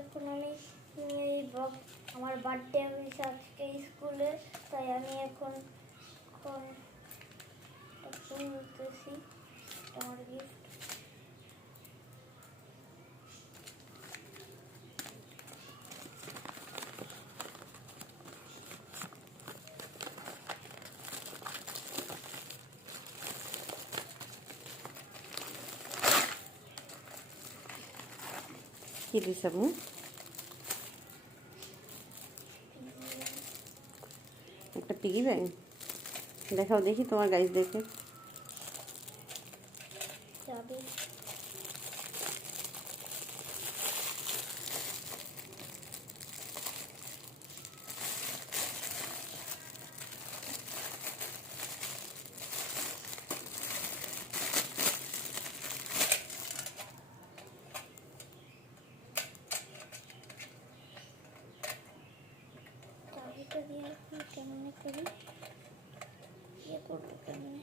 এখন আমি এই আমার বার্থডে হয়েছে আজকে স্কুলে, তাই আমি এখন খুলতেছি আমার গিফট। কি দিছে আপু? একটা পিগি ব্যাংক দেখাও দেখি তোমার গাইস দেখে। চাবি। চাবিটা দিয়ে কেমন করি ইয়ে করবো কেমন।